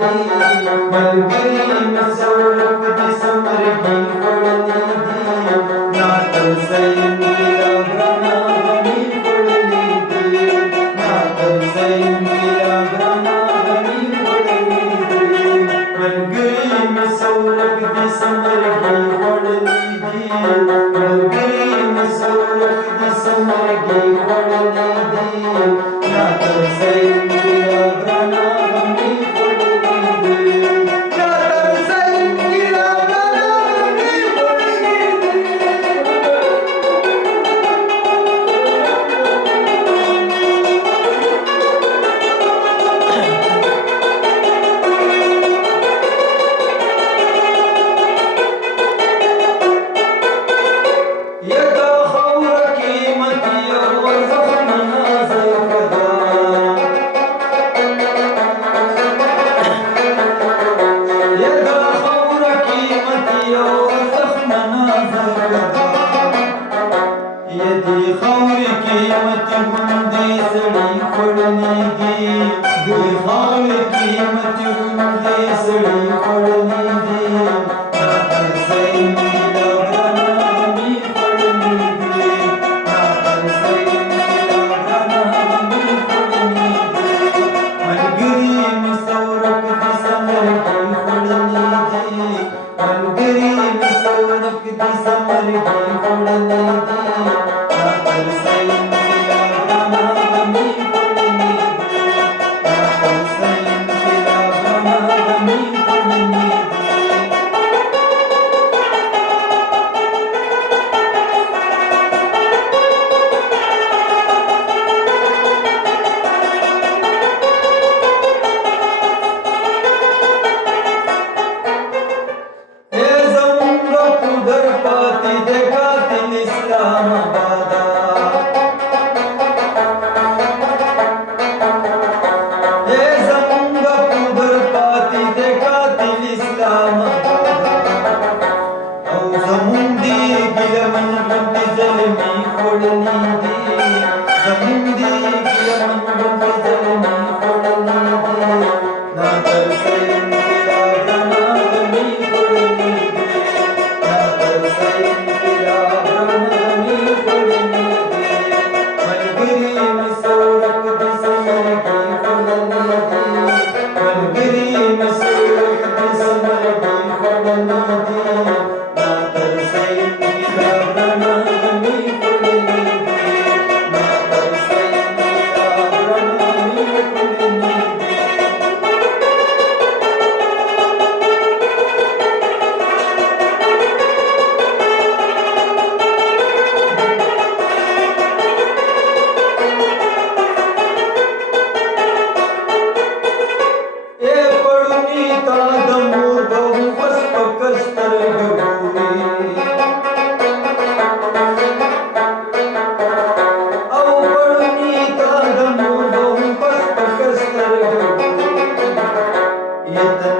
मलगरी में सौरभ दिसंबर की पड़नी दी नातल सैन किला ग्राना हमी पड़नी दी नातल सैन किला ग्राना हमी पड़नी दी मलगरी में सौरभ दिसंबर की पड़नी दी मलगरी में सौरभ दिसंबर की पड़नी दी नातल सैन किला ग्राना हमी यदि खौर कीमत गुंदी सड़ी खोड़नी दी दी खौर कीमत गुंदी सड़ी खोड़नी दी नातल सैन किला ग्राना हमी खोड़नी दी नातल सैन किला ग्राना हमी खोड़नी दी मलगरी में सौरभ दिसंबर की खोड़नी दी मलगरी में सौरभ दिसंबर की खोड़नी दी Yet